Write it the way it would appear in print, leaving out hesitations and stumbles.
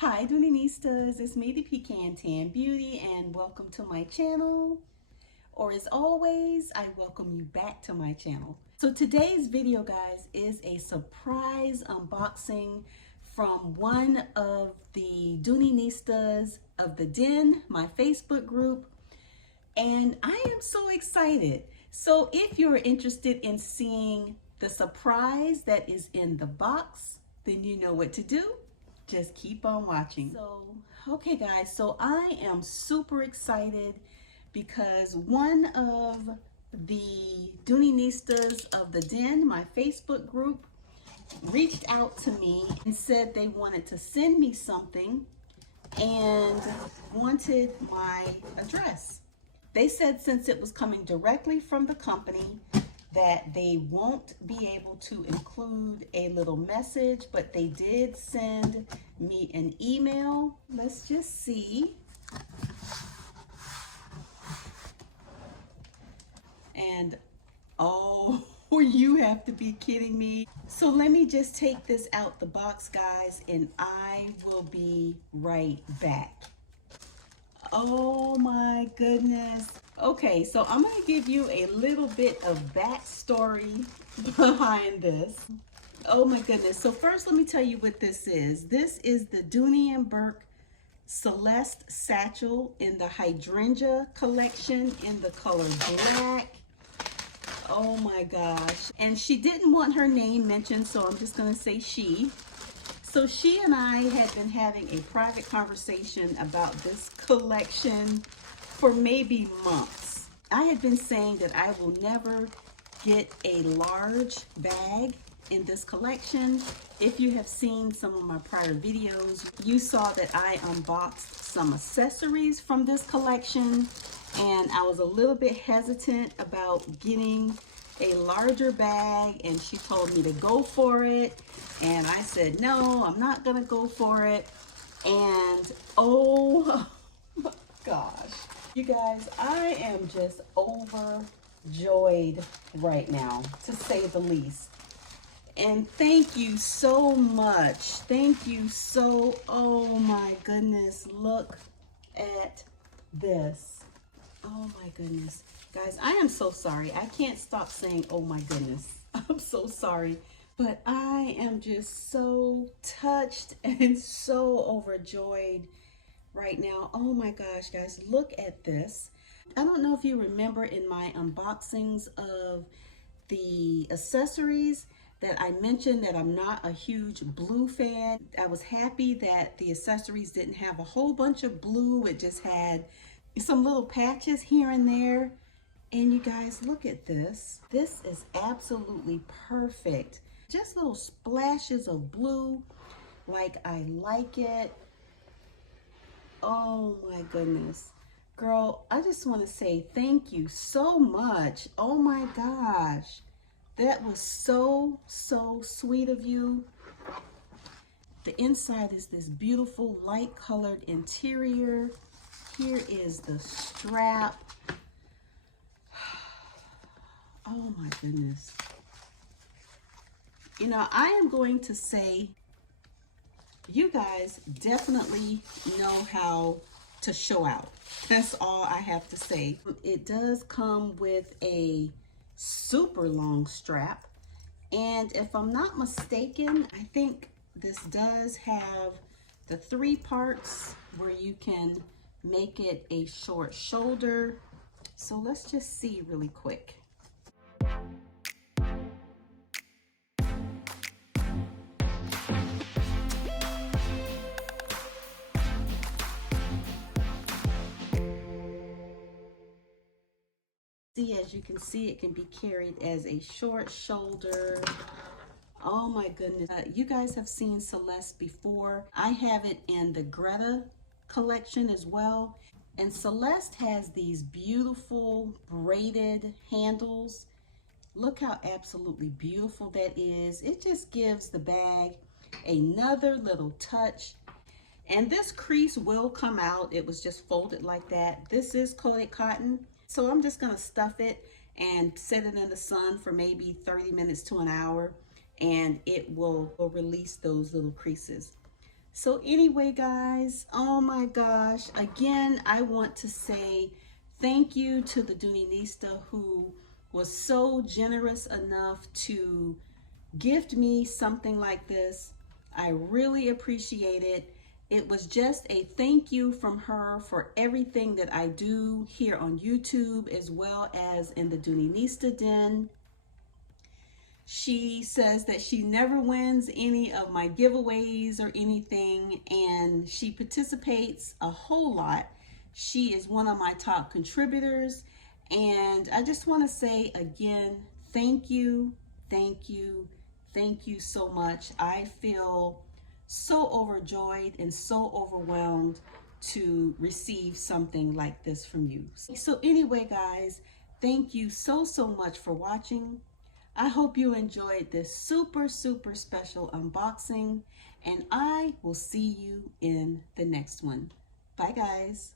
Hi Dooneynistas, it's me the Pecan Tan Beauty and welcome to my channel. Or as always, I welcome you back to my channel. So today's video, guys, is a surprise unboxing from one of the Dooneynistas of the Den, my Facebook group. And I am so excited. So if you're interested in seeing the surprise that is in the box, then you know what to do. Just keep on watching. So, okay guys, so I am super excited because one of the Dooneynistas of the Den, my Facebook group, reached out to me and said they wanted to send me something and wanted my address. They said since it was coming directly from the company that they won't be able to include a little message, but they did send me an email. Let's just see. And oh, you have to be kidding me. So let me just take this out the box, guys, and I will be right back. Oh my goodness. Okay, so I'm going to give you a little bit of backstory behind this. Oh my goodness. So first, let me tell you what this is. This is the Dooney and Bourke Celeste Satchel in the Hydrangea collection in the color black. Oh my gosh. And she didn't want her name mentioned, so I'm just going to say she. So she and I had been having a private conversation about this collection for maybe months. I had been saying that I will never get a large bag in this collection. If you have seen some of my prior videos, you saw that I unboxed some accessories from this collection, and I was a little bit hesitant about getting a larger bag, and she told me to go for it, and I said no, I'm not gonna go for it. And oh my gosh, you guys, I am just overjoyed right now, to say the least. And thank you so much. Thank you so, oh my goodness, look at this. Oh my goodness. Guys, I am so sorry. I can't stop saying, oh my goodness. I'm so sorry. But I am just so touched and so overjoyed right now. Oh my gosh, guys, look at this. I don't know if you remember in my unboxings of the accessories that I mentioned that I'm not a huge blue fan. I was happy that the accessories didn't have a whole bunch of blue. It just had some little patches here and there. And you guys, look at this. This is absolutely perfect. Just little splashes of blue, like I like it. Oh my goodness. Girl, I just want to say thank you so much. Oh my gosh. That was so, so sweet of you. The inside is this beautiful light colored interior. Here is the strap. Oh my goodness. You know, I am going to say you guys definitely know how to show out. That's all I have to say. It does come with a super long strap, and if I'm not mistaken, I think this does have the 3 parts where you can make it a short shoulder. So let's just see really quick. See, as you can see, it can be carried as a short shoulder. Oh my goodness. You guys have seen Celeste before. I have it in the Greta collection as well. And Celeste has these beautiful braided handles. Look how absolutely beautiful that is. It just gives the bag another little touch. And this crease will come out. It was just folded like that. This is coated cotton. So I'm just gonna stuff it and set it in the sun for maybe 30 minutes to an hour, and it will release those little creases. So anyway, guys, oh my gosh, again, I want to say thank you to the Dooneyinista who was so generous enough to gift me something like this. I really appreciate it. It was just a thank you from her for everything that I do here on YouTube as well as in the Dooneyinista Den. She says that she never wins any of my giveaways or anything, and she participates a whole lot. She is one of my top contributors, and I just want to say again, thank you, thank you, thank you so much. I feel so overjoyed and so overwhelmed to receive something like this from you. So anyway, guys, thank you so much for watching. I hope you enjoyed this super special unboxing, and I will see you in the next one. Bye, guys.